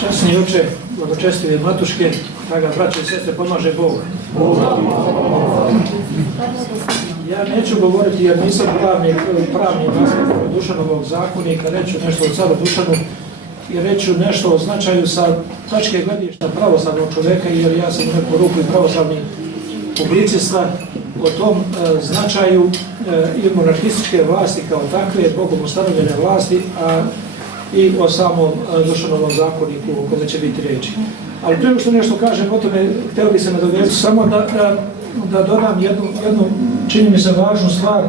Časni oče, blagočestive matuške, draga braće i sestre, pomaže Bog. Ja neću govoriti jer nisam pravni nastavnik Dušanovog zakonika, reću nešto o caru Dušanu i reću nešto o značaju sa tačke gledišta pravoslavnog čovjeka, jer ja sam u neku ruku i pravoslavni publicista o tom značaju i monarhističke vlasti kao takve, Bogom ustanovljene vlasti, a i o samom Dušanovom zakoniku o kome će biti riječi. Ali prema što nešto kažem o tome, htio bi se nadovezati samo da dodam jednu, čini mi se važnu stvar,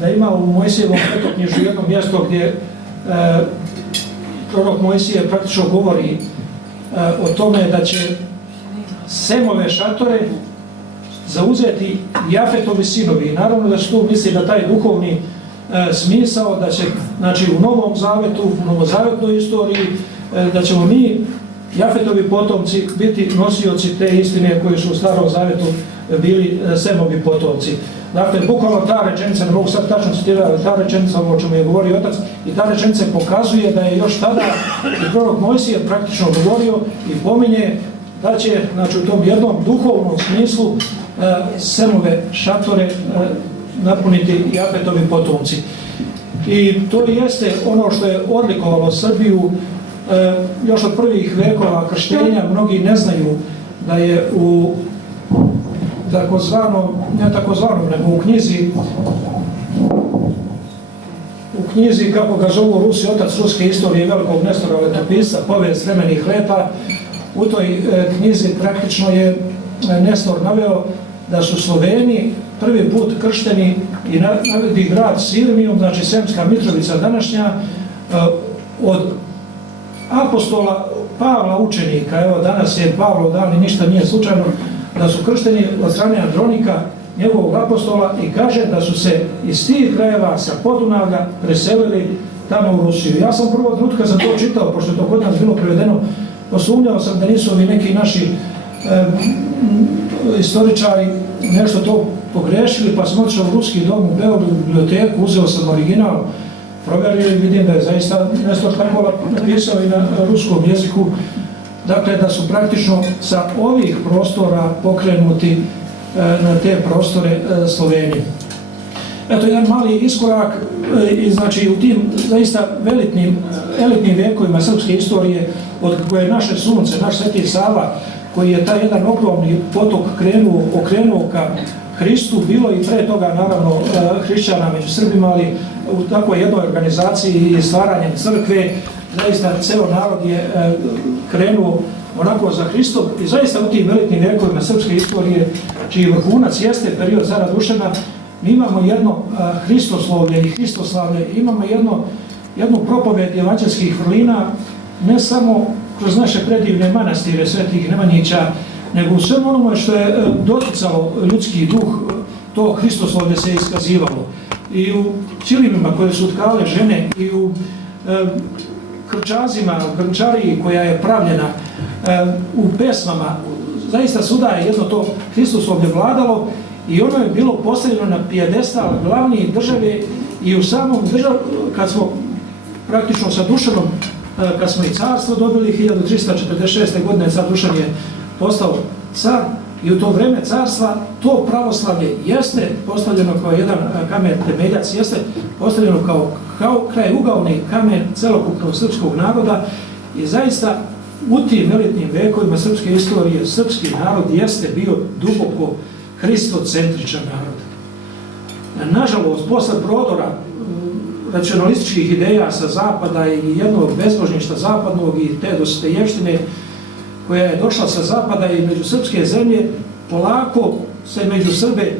da ima u Mojsijevom petoknjižju jedno mjesto gdje prorok Mojsije praktično govori o tome da će Semove šatore zauzeti Jafetovi sinovi. Naravno da se tu misli da taj duhovni smisao da će, znači u Novom Zavetu, u novozavetnoj istoriji, da ćemo mi, Jafetovi potomci, biti nosioci te istine koje su u Starom Zavetu bili Semovi potomci. Dakle, bukvalno ta rečenica, ne mogu sad tačno citirati, ali ta rečenica, ovo o čemu je govorio otac, i ta rečenica pokazuje da je još tada i prorok Mojsije praktično govorio i pominje da će, znači u tom jednom duhovnom smislu, Semove šatore napuniti Jafetovi potomci. I to jeste ono što je odlikovalo Srbiju još od prvih vekova krštenja. Mnogi ne znaju da je u takozvanom, ne takozvanom, nego u knjizi, kako ga zovu Rusi, otac ruske istorije velikog Nestora Letopisca, povijest vremenih leta, u toj knjizi praktično je Nestor naveo da su Sloveni prvi put kršteni i navedi grad Sirmijum, znači Sremska Mitrovica današnja, od apostola Pavla učenika. Evo danas je Pavlov dan i ništa nije slučajno, da su kršteni od strane Andronika, njegovog apostola, i kaže da su se iz tih krajeva sa Podunavlja preselili tamo u Rusiju. Ja sam prvo trenutka za to čitao, pošto je to kod nas bilo prevedeno, posumnjao sam da nisu ovi neki naši istoričari nešto to pogrešili, pa sam otišao u Ruski dom u Beogradu, u biblioteku, uzeo sam original, provjerio i vidim da je zaista Nestor tako napisao i na ruskom jeziku, dakle da su praktično sa ovih prostora pokrenuti na te prostore Slovenije. Eto jedan mali iskorak i znači u tim zaista elitnim vekovima srpske istorije, od koje je naše sunce, naš Sveti Sava, koji je taj jedan ogromni potok okrenuo ka Hristu, bilo i pre toga naravno hrišćana među Srbima, ali u takvoj jednoj organizaciji i stvaranjem crkve zaista ceo narod je krenuo onako za Hristom i zaista u tim elitnim vekovima srpske istorije, čiji vrhunac jeste period cara Dušana, mi imamo jedno Hristoslovlje i Hristoslavlje, imamo jednu propoved evanđelskih vrlina, ne samo kroz naše predivne manastire svetih Nemanjića, nego u svemu onome što je doticalo ljudski duh, to Hristoslovlje se iskazivalo. I u ćilimima koje su tkale žene, i u krčazima, u grnčariji koja je pravljena, u pesmama, zaista svuda je jedno to Hristoslovlje vladalo i ono je bilo postavljeno na pijedestal glavni države i u samom državu, kad smo praktično sa Dušanom, kad smo i carstvo dobili 1346. godine, car Dušan je postao car i u to vreme carstva to pravoslavlje jeste postavljeno kao jedan kamen temeljac, jeste postavljeno kao krajugaoni kamen celokupnog srpskog naroda i zaista u tim elitnim vekovima srpske istorije srpski narod jeste bio duboko hristocentričan narod. Nažalost, posle prodora racionalističkih ideja sa zapada i jednog bezbožništva zapadnog i te dostojevštine koja je došla sa zapada i među srpske zemlje, polako se među Srbe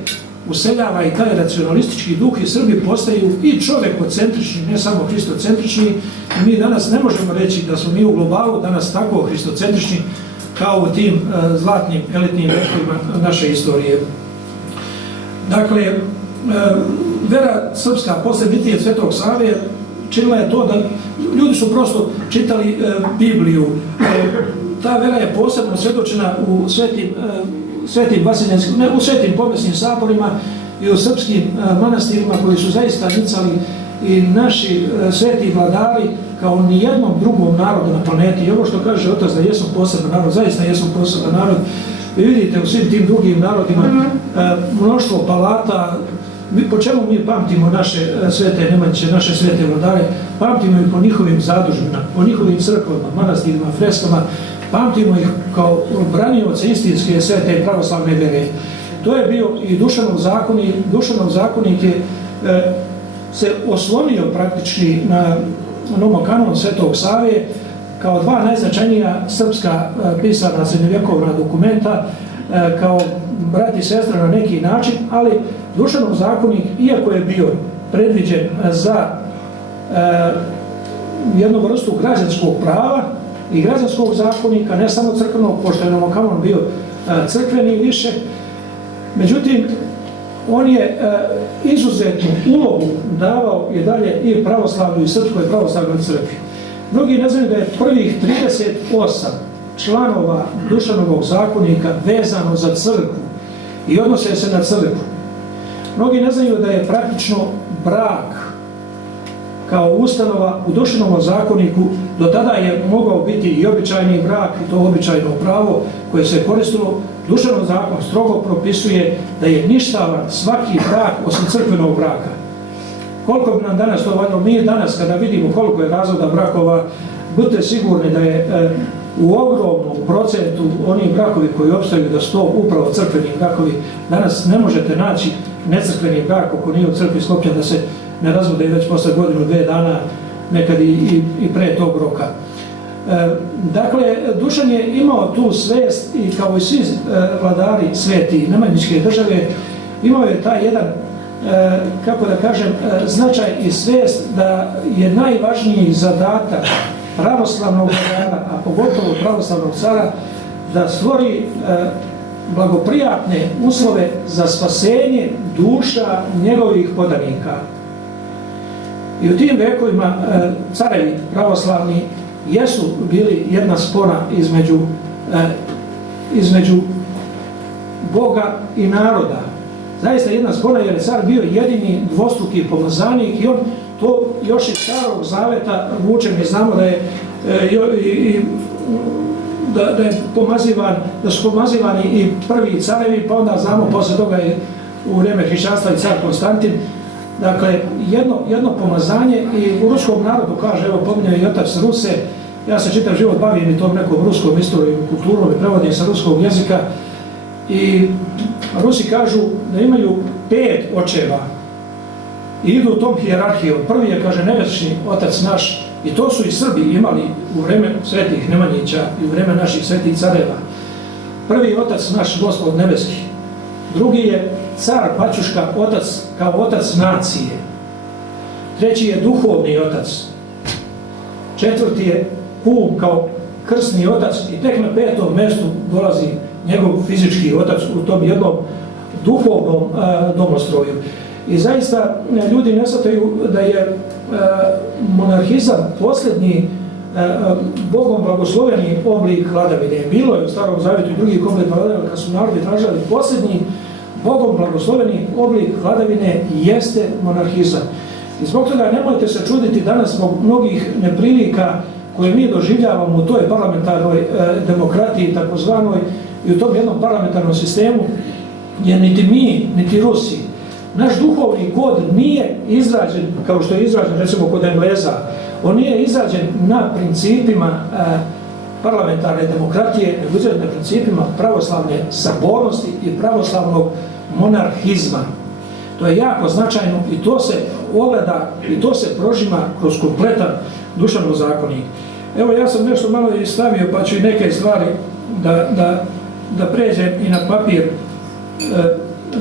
useljava i taj racionalistički duh i Srbi postaju i čovekocentrični, ne samo hristocentrični, i mi danas ne možemo reći da smo mi u globalu danas tako hristocentrični kao u tim zlatnim elitnim vekovima naše istorije. Dakle, vera srpska posle bitije Svetog Save činila je to da ljudi su prosto čitali Bibliju. Ta vera je posebno svjedočena u svetim vasiljanskim, ne u svetim pomesnim saborima i u srpskim manastirima koji su zaista nicali i naši sveti vladari kao nijednom drugom narodu na planeti. I ovo što kaže otac da jesmo poseban narod, zaista jesmo poseban narod. Vi vidite u svim tim drugim narodima mnoštvo palata. Po čemu mi pamtimo naše svete Nemanjiće, naše svete vladare? Pamtimo ih po njihovim zadužbinama, po njihovim crkvama, manastirima, freskama. Pamtimo ih kao branioce istinske svete i pravoslavne vere. To je bio i Dušanov zakonik je se oslonio praktički na nomokanon Svetog Save kao dva najznačajnija srpska pisana srednjovjekovna dokumenta, kao brat i sestra na neki način, ali Dušanov zakonik, iako je bio predviđen za jednu vrstu građanskog prava i građanskog zakonika, ne samo crkvenog, pošto je nomokanon bio crkveni više, međutim, on je izuzetnu ulogu davao i dalje i pravoslavlju i srpskoj pravoslavnoj crkvi. Mnogi ne znaju da je prvih 38 članova Dušanovog zakonika vezano za crkvu i odnose se na crkvu. Mnogi ne znaju da je praktično brak kao ustanova u Dušanovom zakoniku do tada je mogao biti i običajni brak, i to običajno pravo koje se koristilo. Dušanov zakon strogo propisuje da je ništavan svaki brak osim crkvenog braka. Koliko bi nam danas to valjalo? Mi danas kada vidimo koliko je razvoda brakova, budite sigurni da je u ogromnom procentu oni brakovi koji opstaju da su to upravo crkveni brakovi. Danas ne možete naći necrkveni brak ako nije u crkvi sklopljen da se ne razvode već posle godinu, 2 dana, nekad i pre tog roka. Dakle, Dušan je imao tu svest i kao i svi vladari sveti Nemanjićke države, imao je taj jedan, kako da kažem, značaj i svest da je najvažniji zadatak pravoslavnog vladara, a pogotovo pravoslavnog cara, da stvori blagoprijatne uslove za spasenje duša njegovih podanika. I u tim vekovima carevi pravoslavni jesu bili jedna spona između Boga i naroda. Zaista jedna spona, jer je car bio jedini dvostruki pomazanik i on to još iz Starog Zaveta vuče. Mi znamo da su pomazivani i prvi carevi, pa onda znamo posle toga je u vrijeme hrišćanstva i car Konstantin. Dakle, jedno pomazanje i u ruskom narodu kaže, evo pominjao i otac Ruse, ja se čitav život bavim i tom nekom ruskom istorijom, kulturom i prevodim sa ruskog jezika i Rusi kažu da imaju 5 očeva i idu tom hijerarhijom. Prvi je, kaže, nebesni otac naš i to su i Srbi imali u vreme svetih Nemanjića i u vreme naših svetih careva. Prvi je otac naš, Gospod nebeski. Drugi je car Baćuška, otac kao otac nacije. Treći je duhovni otac. Četvrti je kum kao krsni otac i tek na 5. mjestu dolazi njegov fizički otac u tom jednom duhovnom domostroju. I zaista ljudi ne shvataju da je monarhizam posljednji Bogom blagosloveni oblik vladavine. Bilo je u Starom Zavjetu i drugih oblik vladavine kad su narodi tražili. Posljednji Bogom blagosloveni oblik vladavine jeste monarhizam. I zbog toga nemojte se čuditi danas zbog mnogih neprilika koje mi doživljavamo u toj parlamentarnoj demokratiji takozvanoj i u tom jednom parlamentarnom sistemu, jer niti mi, niti Rusi, naš duhovni kod nije izrađen kao što je izrađen recimo kod Engleza. On nije izrađen na principima parlamentarne demokratije, nego izrađen na principima pravoslavne sabornosti i pravoslavnog monarhizma. To je jako značajno i to se ogleda i to se prožima kroz kompletan Dušanov zakonik. Evo, ja sam nešto malo i stavio, pa ću i neke stvari da pređem i na papir,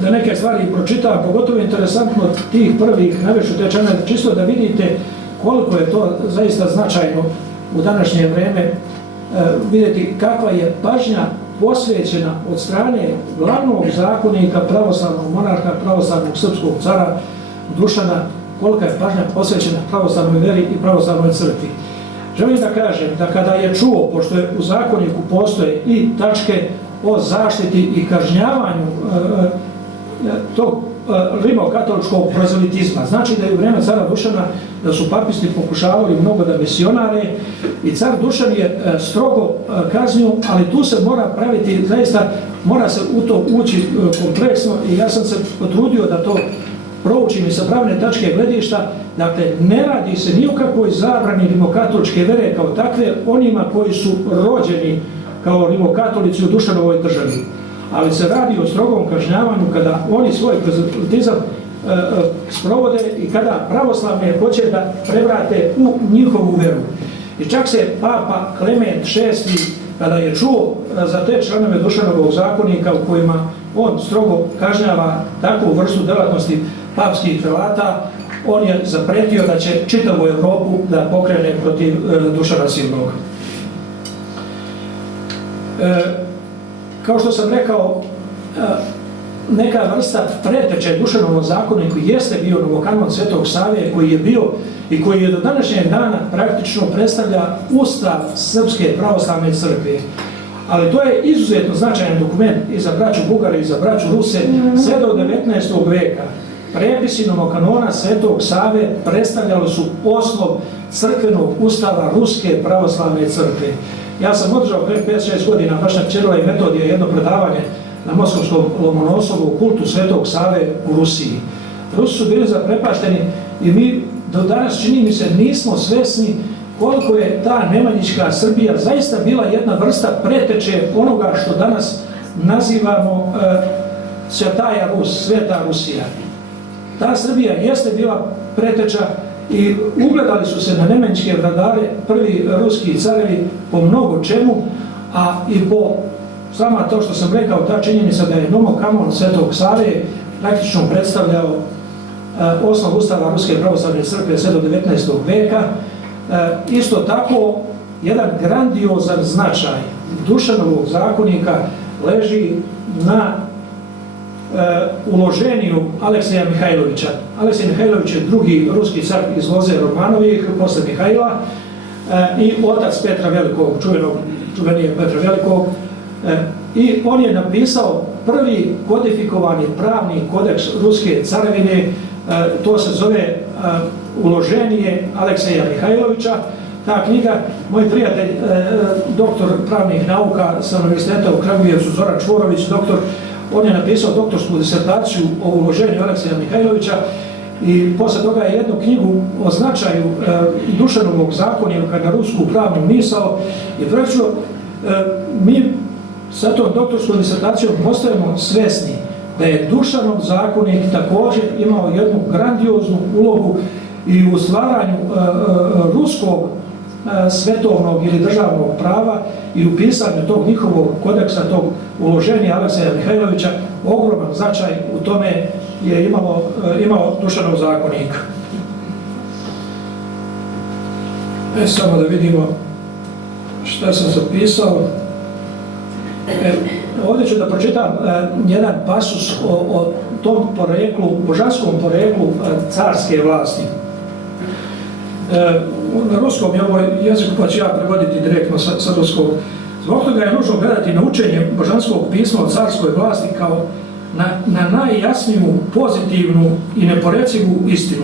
da neke stvari pročitam, pogotovo interesantno tih prvih navešću te člana, čisto da vidite koliko je to zaista značajno u današnje vreme, vidjeti kakva je pažnja posvećena od strane glavnog zakonika, pravoslavnog monarha, pravoslavnog srpskog cara Dušana, kolika je pažnja posvećena pravoslavnoj veri i pravoslavnoj crkvi. Želim da kažem da kada je čuo, pošto je u zakoniku postoje i tačke o zaštiti i kažnjavanju tog rimokatoličkog prozelitizma. Znači da je u vrijeme cara Dušana da su papisti pokušavali mnogo da misionare i car Dušan je strogo kaznio, ali tu se mora praviti, zaista mora se u to ući kompleksno i ja sam se potrudio da to proučim i sa pravne tačke gledišta. Dakle, ne radi se ni o kakvoj zabrani rimokatoličke vere kao takve onima koji su rođeni kao rimokatolici u Dušanovoj državi. Ali se radi o strogom kažnjavanju kada oni svoj prozelitizam sprovode i kada pravoslavne hoće da prevrate u njihovu veru. I čak se Papa Klement VI, kada je čuo za te članove Dušanovog zakonika u kojima on strogo kažnjava takvu vrstu delatnosti papskih prelata, on je zapretio da će čitavu Europu da pokrene protiv Dušana Silnog. Kao što sam rekao, neka vrsta preteče Dušanovom zakoniku jeste bio Novokanon Svetog Save koji je bio i koji je do današnjeg dana praktično predstavlja Ustav Srpske pravoslavne crkve. Ali to je izuzetno značajan dokument i za braću Bugare i za braću Ruse sve do 19. veka. Prepisi Novokanona Svetog Save predstavljali su osnov crkvenog ustava Ruske pravoslavne crkve. Ja sam održao pre 5-6 godina baš na Čirila i Metodija jedno predavanje na Moskovskom Lomonosovu u kultu Svetog Save u Rusiji. Rusi su bili zaprepašteni i mi do danas, čini mi se, nismo svesni koliko je ta nemanjička Srbija zaista bila jedna vrsta preteče onoga što danas nazivamo Svetaja Rus, Sveta Rusija. Ta Srbija jeste bila preteča i ugledali su se na nemanjičke vladare, prvi ruski carevi po mnogo čemu, a i po sama to što sam rekao, ta činjenica da je Novokanon Svetog Save praktično predstavljao osnov ustava Ruske pravoslavne crkve sve do 19. veka. Isto tako, jedan grandiozan značaj Dušanovog zakonika leži na uloženiju Alekseja Mihajlovića. Aleksej Mihajlović je drugi ruski car iz loze Romanovih, posle Mihajla, i otac Petra Velikog, čuvenijeg Petra Velikog. I on je napisao prvi kodifikovani pravni kodeks Ruske carevine, to se zove Uloženije Alekseja Mihajlovića. Ta knjiga, moj prijatelj, doktor pravnih nauka sa Univerziteta u Kragujevcu, Zoran Čvorović, doktor, on je napisao doktorsku disertaciju o uloženju Alekseja Mihajlovića i posle toga je jednu knjigu o značaju Dušanovog zakonika na rusku pravnu misao i praktično mi sa tom doktorskom disertacijom postajemo svesni da je Dušanov zakonik također imao jednu grandioznu ulogu i u stvaranju ruskog svetovnog ili državnog prava i u pisanju tog njihovog kodeksa, tog uloženja Alekseja Mihajlovića. Ogroman značaj u tome je imao Dušanov zakonik. Samo da vidimo šta sam zapisao. Ovdje ću da pročitam jedan pasus o tom poreklu, božanskom poreklu carske vlasti. Na ruskom je ovo jeziku, pa ću ja prevoditi direktno sa ruskog. Zbog toga je nužno gledati na učenje božanskog pisma o carskoj vlasti kao na najjasniju, pozitivnu i neporecivu istinu.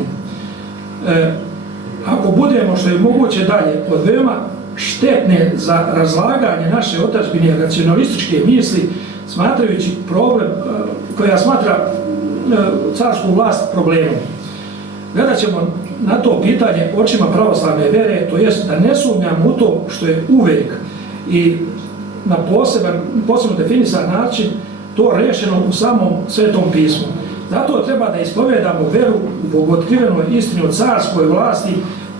Ako budemo što je moguće dalje od veoma štetne za razlaganje naše otadžbine racionalističke misli, smatrajući problem koja smatra carsku vlast problemom. Gledat ćemo na to pitanje očima pravoslavne vere, to jest da ne sumnjamo u to što je uvijek i na posebno definisan način to rešeno u samom Svetom pismu. Zato treba da ispovedamo veru u bogotkrivenu istinu o carskoj vlasti,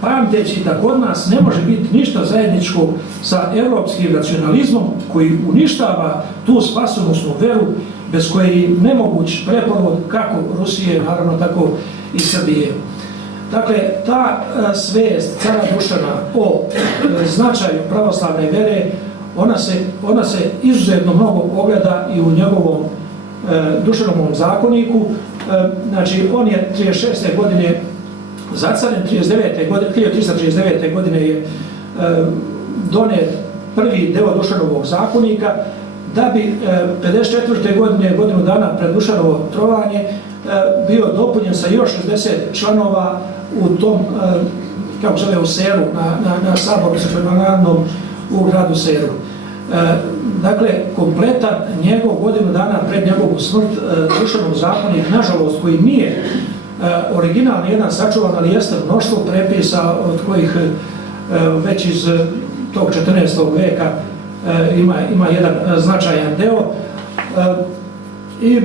pamteći da kod nas ne može biti ništa zajedničko sa europskim racionalizmom koji uništava tu spasonosnu veru bez koje je nemoguć preporod kako Rusije, naravno tako i Srbije. Dakle, ta svijest cara Dušana o značaju pravoslavne vere, ona se izuzetno mnogo ogleda i u njegovom Dušanovom zakoniku. Znači, on je 36. godine zacaren, 1339. godine je donet prvi deo Dušanovog zakonika, da bi 54. godine, godinu dana pred Dušanovo trovanje, bio dopunjen sa još 60 članova u tom, kako zove, u Seru, na saboru crkveno-narodnom u gradu Seru. Dakle, kompletan njegov godinu dana pred njegovu smrt Dušanov zakonik, nažalost, koji nije originalni jedan sačuvan, ali jeste mnoštvo prepisa od kojih već iz tog 14. veka ima jedan značajan deo i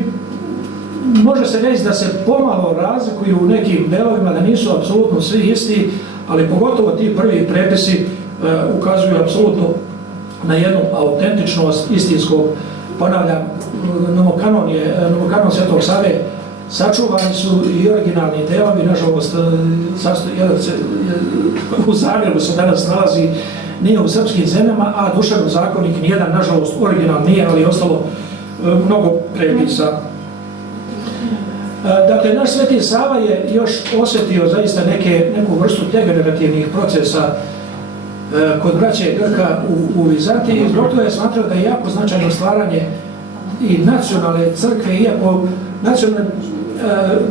može se reći da se pomalo razlikuju u nekim delovima, da nisu apsolutno svi isti, ali pogotovo ti prvi prepisi ukazuju apsolutno na jednu autentičnost istinskog. Ponavljam, novokanon Svetog Save sačuvani su i originalni delovi, nažalost u Zagrebu se danas nalazi, nije u srpskim zemljama, a Dušanov zakonik nijedan, nažalost, original nije, ali je ostalo mnogo prepisa. Dakle, naš Sveti Sava je još osjetio zaista neku vrstu degenerativnih procesa kod braće Grka u Vizantiji i zbog toga je smatrao da je jako značajno stvaranje i nacionalne crkve, iako nacionalne,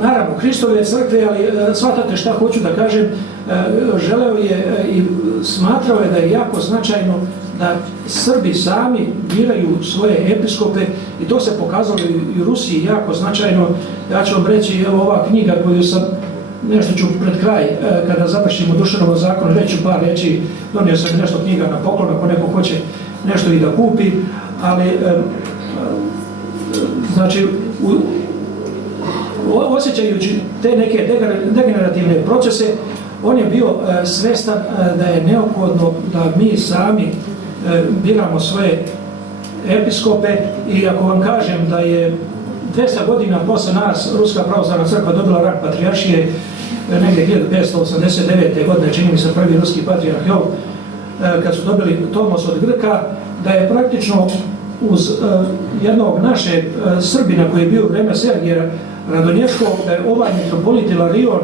naravno, Hristove crkve, ali shvatate šta hoću da kažem, želeo je i smatrao je da je jako značajno da Srbi sami biraju svoje episkope i to se pokazalo i u Rusiji jako značajno. Ja ću vam reći, evo ova knjiga koju sam, nešto ću pred kraj, kada završimo Dušanovo zakon, reću par reći, donio sam nešto knjiga na poklon, ako neko hoće nešto i da kupi, ali znači, osjećajući te neke degenerativne procese, on je bio svestan da je neophodno da mi sami biramo svoje episkope i ako vam kažem da je 200 godina posle nas Ruska pravoslavna crkva dobila rang patrijaršije, negdje 1589. godine, čini mi se prvi ruski patrijarh Jov, kad su dobili tomos od Grka, da je praktično uz jednog našeg Srbina koji je bio u vreme Sergija Radonješkog, da je ovaj mitropolit Ilarion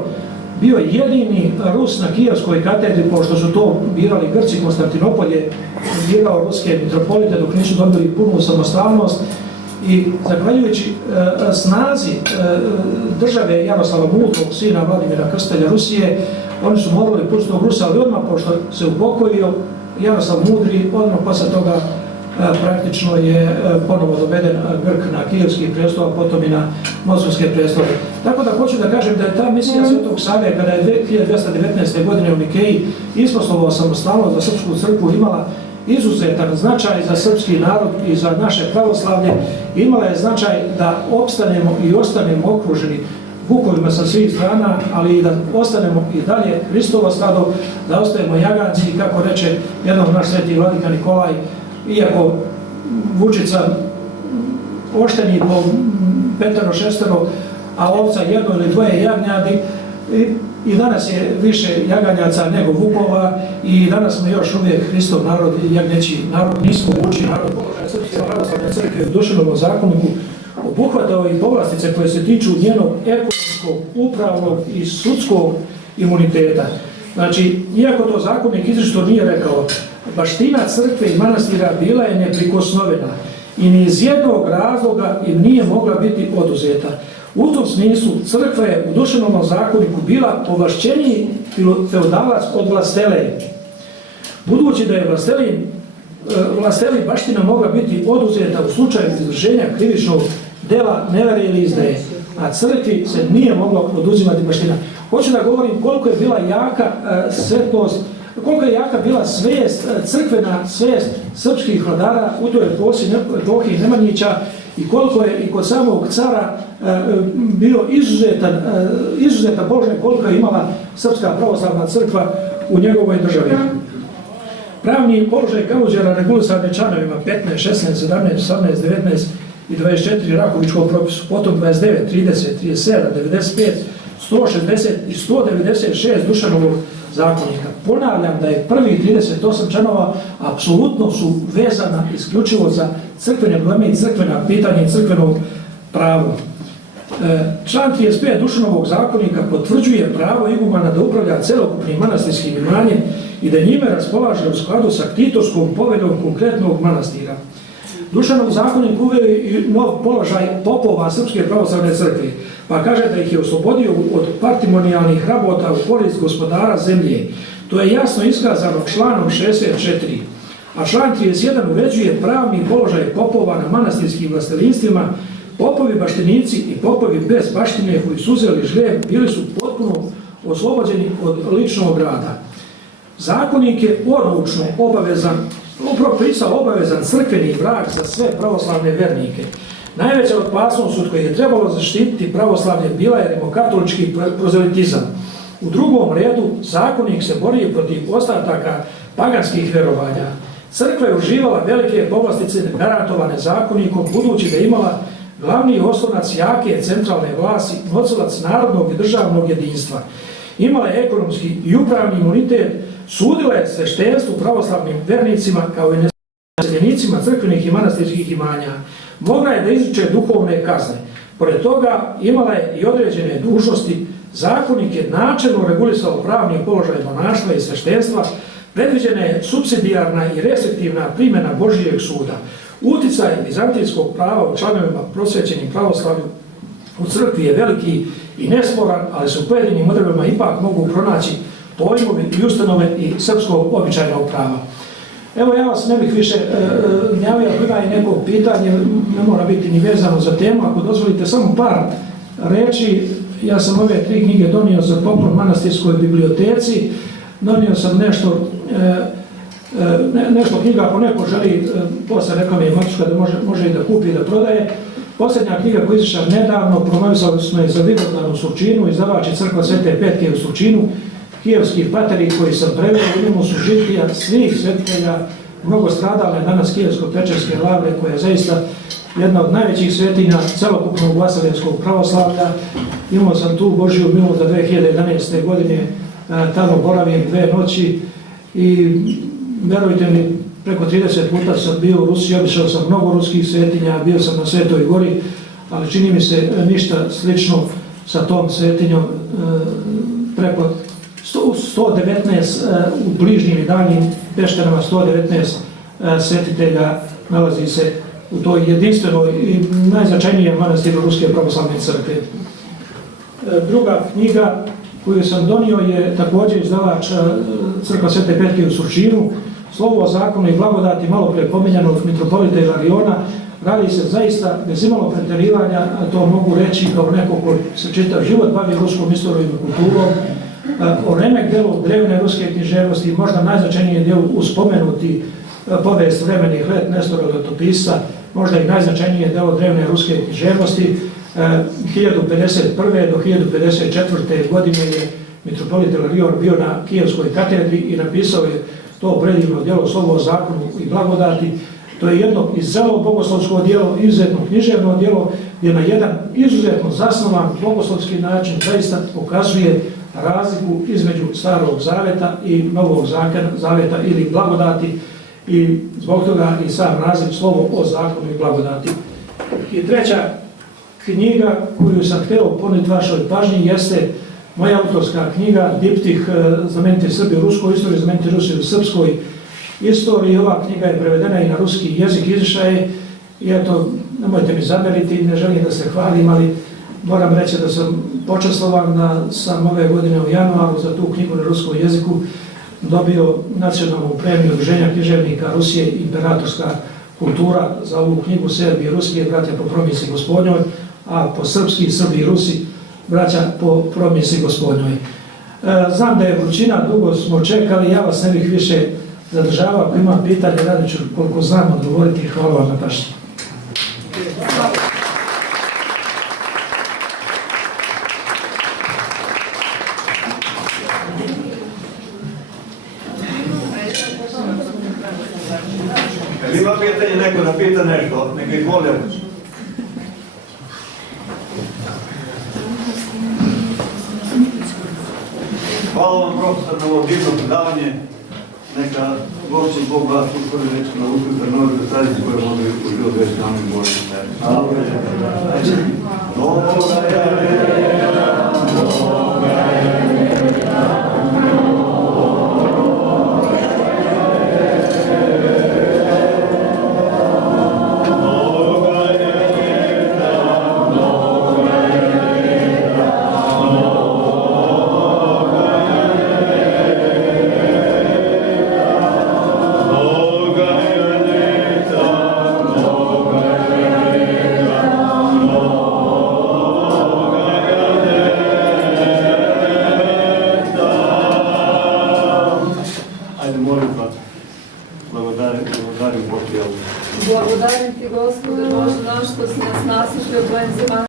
bio jedini Rus na Kijevskoj katedri, pošto su to birali Grci, Konstantinopolje birao ruske mitropolite dok nisu dobili punu samostalnost i zahvaljujući snazi države Jaroslava Mudrog, sina Vladimira Krstelja Rusije, oni su morali pustiti tog Rusa, ali odmah pošto se upokojio Jaroslav Mudri, odmah posle toga praktično je ponovo doveden Grk na Kijevski prestol, a potom i na Moskovske prestole. Tako da hoću da kažem da je ta misija Svetog Save, kada je 1219. godine u Nikeji isposlovao samostalnost za srpsku crkvu, imala izuzetan značaj za srpski narod i za naše pravoslavlje, imala je značaj da opstanemo i ostanemo okruženi vukovima sa svih strana, ali i da ostanemo i dalje Hristovo stado, da ostajemo jaganci i kako reče jednom naš sveti vladika Nikolaj, iako vučica ošteni po 5-6, a ovca jedno ili dvoje jagnjadi, i danas je više jaganjaca nego vukova i danas smo još uvijek Hristov narod i jagnjeći narod, nismo vuči narod. Srpske pravoslavne crkve u Dušanovom zakoniku obuhvatao i povlastice koje se tiču njenog ekonomskog, upravnog i sudskog imuniteta. Znači, iako to zakonik izričito nije rekao, baština crkve i manastira bila je neprikosnovena i ni iz jednog razloga im nije mogla biti oduzeta. U tom smislu crkva je u Dušanovom zakoniku bila povlašćeniji feudalac od vlastele. Budući da je vlasteli baština mogla biti oduzeta u slučaju izvršenja krivičnog dela nevere ili izdaje, a crkvi se nije moglo oduzimati baština. Hoću da govorim koliko je bila jaka svetlost, koliko je jaka bila svijest, crkvena svijest srpskih vladara u toj epohi Nemanjića i koliko je i kod samog cara bio izuzetan položaj koliko je imala Srpska pravoslavna crkva u njegovoj državi. Pravni položaj Kaluđera regulisan članovima 15, 16, 17, 18, 19 i 24 Rakovičkog propisu, potom 29, 30, 37, 95, 160 i 196 Dušanovog zakonika. Ponavljam da je prvih 38 članova apsolutno su vezana isključivo za crkvene probleme i crkvena pitanja i crkvenog pravo. Član 35 Dušanovog zakonika potvrđuje pravo igumana da upravlja celokupnim manastirskim imanjem i da njime raspolaže u skladu sa ktitorskom poveljom konkretnog manastira. Dušanov zakonik uveo i nov položaj popova Srpske pravoslavne crkve, pa kaže da ih je oslobodio od patrimonijalnih rabota u korist gospodara zemlje. To je jasno iskazano članom 64. A član 31 uređuje pravni položaj popova na manastirskim vlastelinstvima. Popovi baštinici i popovi bez baštine koji su uzeli žlijeb bili su potpuno oslobođeni od ličnog rada. Zakonik je odlučno propisao obavezan crkveni brak za sve pravoslavne vernike. Najveća opasnost od koje je trebalo zaštititi pravoslavlje bila je rimokatolički prozelitizam. U drugom redu zakonik se borio protiv ostataka paganskih vjerovanja. Crkva je uživala velike povlastice garantovane zakonikom, budući da je imala glavni oslonac jake centralne vlasti, nosilac narodnog i državnog jedinstva. Imala je ekonomski i upravni imunitet, sudila je sveštenstvu pravoslavnim vernicima kao i naseljenicima crkvenih i manastirskih imanja. Mogla je da izriče duhovne kazne. Pored toga imala je i određene dužnosti. Zakonik je načelno regulisao pravni položaj monaštva i sveštenstva. Predviđena je supsidijarna i restriktivna primjena Božijeg suda. Uticaj vizantijskog prava u članovima prosvećenim pravoslavlju u crkvi je veliki i nesporan, ali se u pojedinim odredbama ipak mogu pronaći pojmovi i ustanove i srpskog običajnog prava. Evo, ja vas ne bih više javio, ako ima i neko pitanje, ne mora biti ni vezano za temu, ako dozvolite samo par reći. Ja sam ove 3 knjige donio za poklon manastirskoj biblioteci, donio sam nešto knjiga, ako neko želi, posle reklame je matuška da može i da kupi i da prodaje. Posljednja knjiga koja je izašla nedavno, promovisali smo je za Vidovdan u Surčinu, izdavač je Crkva Svete Petke u Surčinu, kijevski pateri koji sam preveo, u njemu su žitija svih svetitelja, mnogo stradale danas kijevsko-pečerske lavre, koja je zaista jedna od najvećih svetinja celokupnog vaseljenskog pravoslavlja. Imao sam tu Božiju milost da 2011. godine tamo boravim 2 noći i verujte mi, preko 30 puta sam bio u Rusiji, obišao sam mnogo ruskih svetinja, bio sam na Svetoj gori, ali čini mi se ništa slično sa tom svetinjom. Preko 119 u bližnjim i daljnjim pešterama, 119 svetitelja nalazi se u toj jedinstvenoj i najznačajnijoj manastiru Ruske pravoslavne crkve. Druga knjiga koju sam donio je također izdavač Crkva Svete Petke u Surčinu, Slovo o zakonu i blagodati malo pre pominjanog mitropolita Ilariona. Radi se zaista bez imalo pretjerivanja, a to mogu reći kao neko ko se čitav život bavi ruskom istorijom i kulturom, o remek delu drevne ruske književnosti, možda najznačajnije delu uspomenuti povijest vremenih let Nestora Letopisca, možda i najznačajnije delo drevne ruske književnosti. 1051. do 1054. godine je mitropolit Ilarion bio na Kijevskoj katedri i napisao je to predivno djelo Slovo o zakonu i blagodati. To je jedno izuzetno bogoslovsko djelo, izuzetno književno djelo, gdje na jedan izuzetno zasnovan bogoslovski način zaista pokazuje razliku između Starog zaveta i Novog zaveta ili blagodati, i zbog toga i sam naziv Slovo o zakonu i blagodati. I treća knjiga koju sam htio poneti vašoj pažnji jeste moja autorska knjiga Diptih znameniti Srbi u ruskoj istoriji, znameniti Rusi u srpskoj istoriji. Ova knjiga je prevedena i na ruski jezik, izašla je i eto, nemojte mi zameriti, ne želim da se hvalim, ali moram reći da sam počastvovan da sam ove godine u januaru za tu knjigu na ruskom jeziku dobio nacionalnu premiju Udruženja književnika Rusije Imperatorska kultura za ovu knjigu Serbi i Ruski, braća po promisi Gospodnjoj, a po srpski Srbi i Rusi, braća po promisi Gospodnjoj. Znam da je vrućina, dugo smo čekali, ja vas ne bih više zadržavao. Ako imam pitanje, radit ću koliko znam odgovoriti. Hvala vam na pažnji. Ima pitanje neko da pita nešto, neka ih volim. Hvala vam, profesor, na ovo divno predavanje. Neka Boži Bog vas uskoro reći na uspjeh nove predstavljice koje mogu u život već nami Boži. Благодарим Бог. Благодарим Ти, Господи Боже наш, što si nas naslušao tvojim zemaljama.